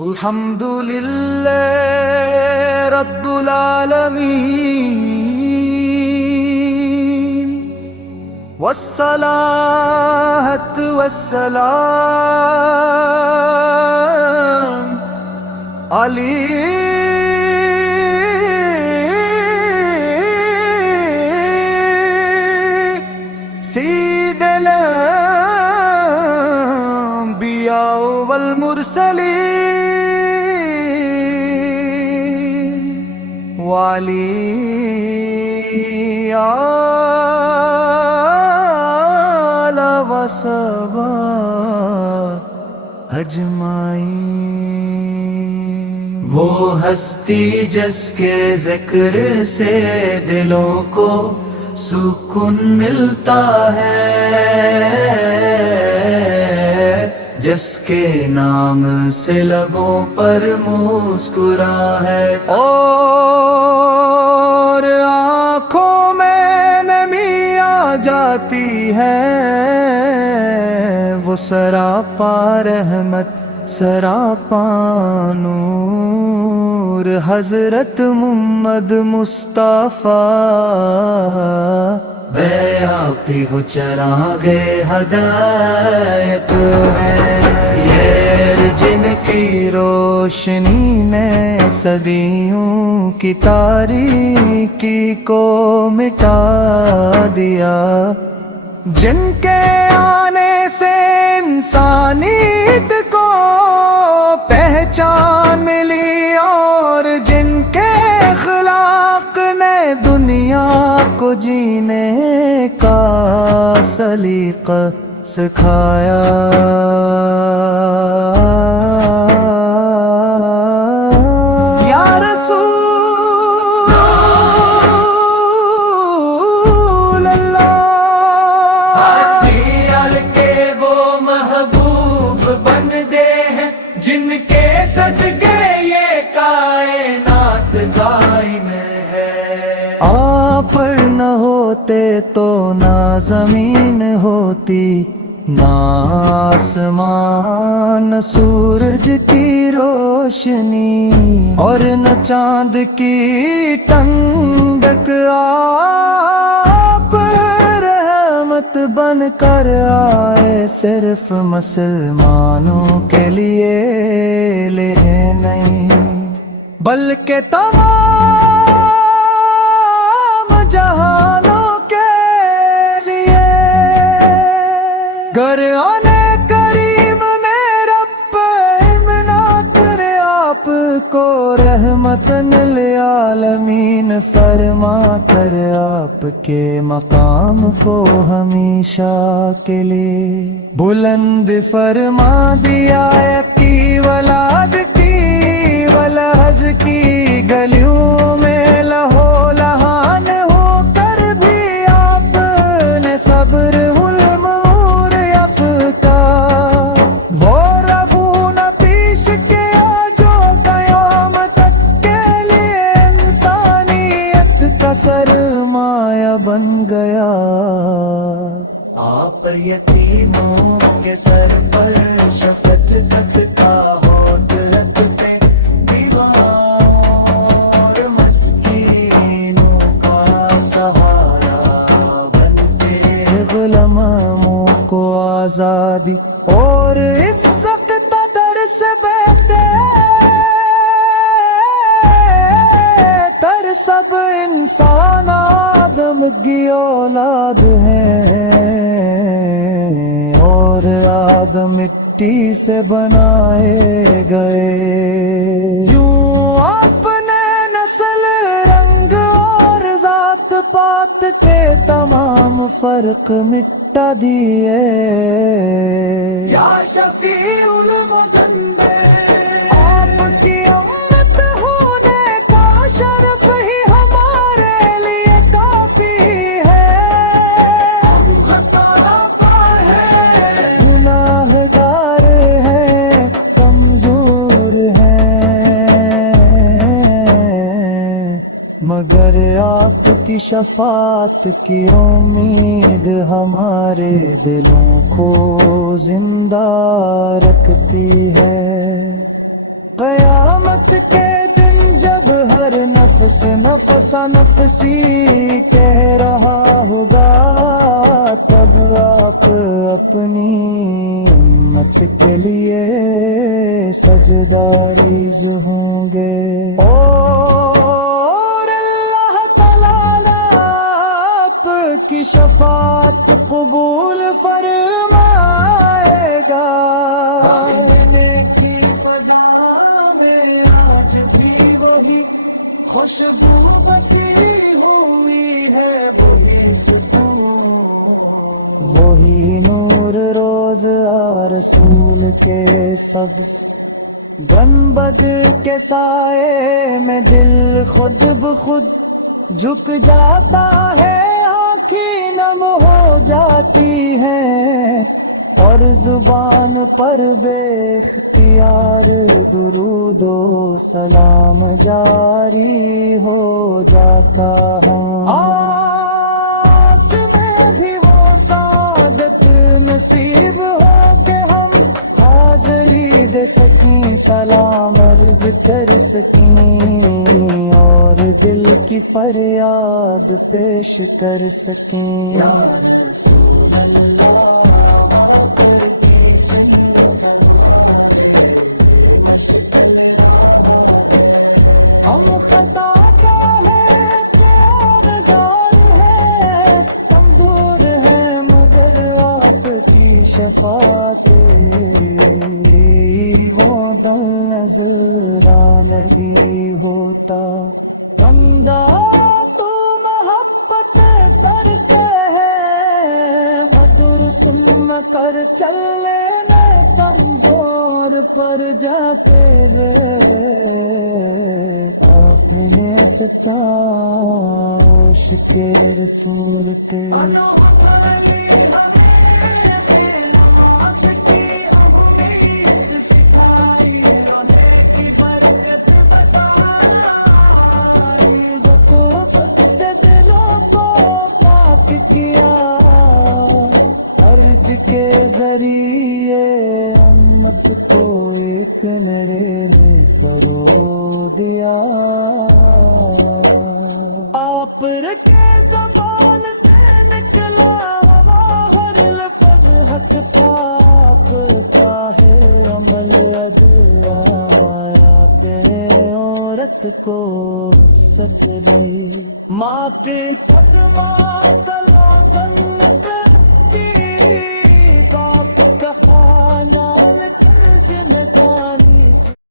الحمد لله رب العالمين والصلاة والسلام عليه سيد الأنبياء والمرسلين وعلي آل وصحبه اجمعین۔ وہ ہستی جس کے ذکر سے دلوں کو سکون ملتا ہے، جس کے نام سے لبوں پر مسکرا ہے، اور آنکھوں میں نمی آ جاتی ہے، وہ سراپا رحمت سراپا نور حضرت محمد مصطفیٰ۔ بے آپ ہی ہو چراغے ہدایت ہے، یہ جن کی روشنی نے صدیوں کی تاریکی کو مٹا دیا، جن کے آنے سے انسانیت کو پہچان ملی، اور جن کے اخلاق نے دنیا کو جینے کا سلیقہ سکھایا۔ یا رسول اللہ، کے وہ محبوب بندے ہیں جن کے صدقے یہ کائنات قائم ہے۔ آپ پر نہ ہوتے تو نہ زمین ہوتی، نہ آسمان نہ سورج کی روشنی، اور نہ چاند کی ٹھنڈک۔ آپ رحمت بن کر آئے صرف مسلمانوں کے لیے نہیں، بلکہ تمام جہانوں کے لیے۔ گر آنے کریم میں رب امنات نے آپ کو رحمت للعالمین فرما کر آپ کے مقام کو ہمیشہ کے لیے بلند فرما دیا۔ کی ولاد کی ولحظ کی گلیوں میں لہو لہان ہو کر بھی آپ نے صبر حلم اور یافتہ وہ روون پیش کیا جو قیامت کے لیے انسانیت کا سرمایہ بن گیا۔ آپ پر یتیموں کے سر پر شفقت کا ہوت رکھتے، دیواں اور مسکینوں کا سہارا بنتے، غلاموں کو آزادی اور عزت کا درس دیتے، تر سب انسان آدم کی اولاد ہیں، اور آدم مٹی سے بنائے گئے۔ یوں اپنے نسل رنگ اور ذات پات کے تمام فرق مٹا دیے۔ یا شفیع المذنبین، آپ کی امت ہونے کا شرف ہی ہمارے لیے کافی ہے۔ گناہگار ہیں، کمزور ہیں، مگر آپ کی شفاعت کی امید ہمارے دلوں کو زندہ رکھتی ہے۔ قیامت کے دن جب ہر نفس نفسا نفسی کہہ رہا ہوگا، تب آپ اپنی امت کے لیے سجداریز ہوں گے، اور اللہ تعالی آپ کی شفاعت قبول فرمائے گا۔ کی فضا میں آج بھی وہی خوشبو بسی ہوئی ہے، وہی سکون، وہی نور روز رسول کے سبز گنبد کے سائے میں دل خود بخود جھک جاتا ہے، آنکھیں نم ہو جاتی ہیں، اور زبان پر بے اختیار درود و سلام جاری ہو جاتا ہے۔ آس میں بھی وہ سعادت نصیب ہو کہ ہم حاضری دے سکیں، سلام عرض کر سکیں، اور دل کی فریاد پیش کر سکیں۔ یا رسول اللہ ہم خطا کیا ہے پیارگار ہے، کمزور ہے مگر آپ کی شفاعت وہ دل نظر نہیں ہوتا، بندہ تو محبت کرتے ہیں، مدر سن کر چلے میں کمزور پر جاتے ہوئے، آپ نے سچا عاشق رسول کے کے ذریعے امت کو ایک نڑے میں پرو دیا، آپ رکھے زبان سے نکلا ہوا ہر لفظ حق تھا، آپ کا ہے عمل ادایا پہ عورت کو ستری، ماں کے قدموں